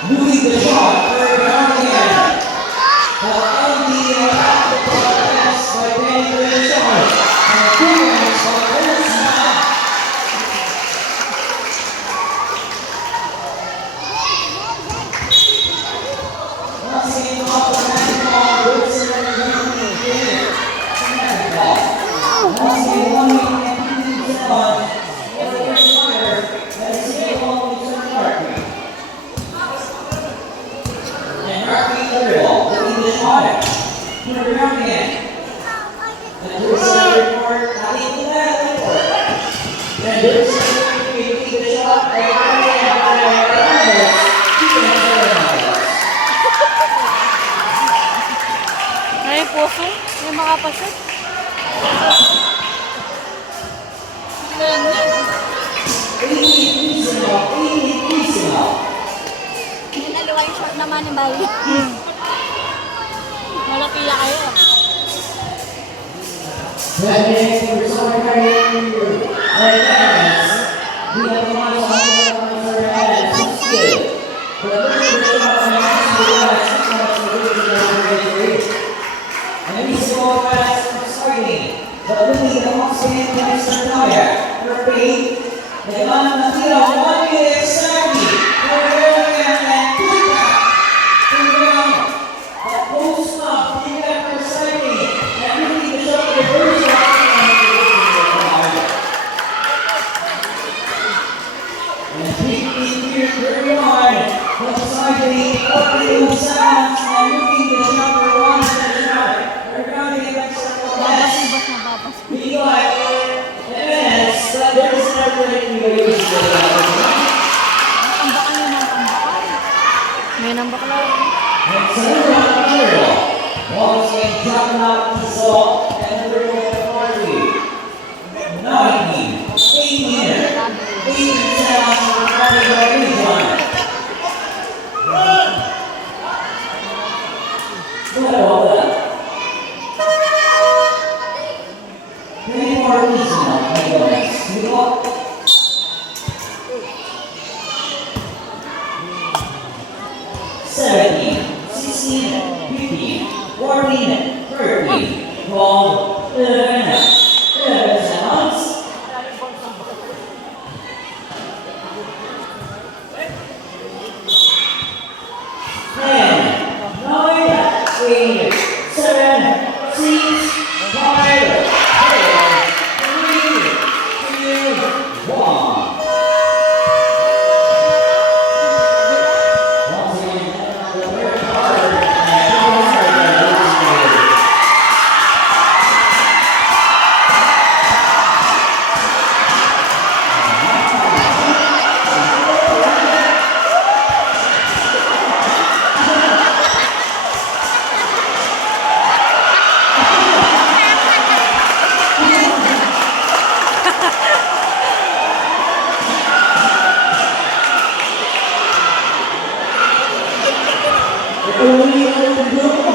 Moving the shot for Guardian. On the pass by Penny Rachel. And clearance by Osman. Once again, off the back ball, Wilson and Green. Once again, 1 week and 2 on. May puso? May makapasok? Nalawa yung short naman ni Bay. Malapiya kayo. May nang bakla. Only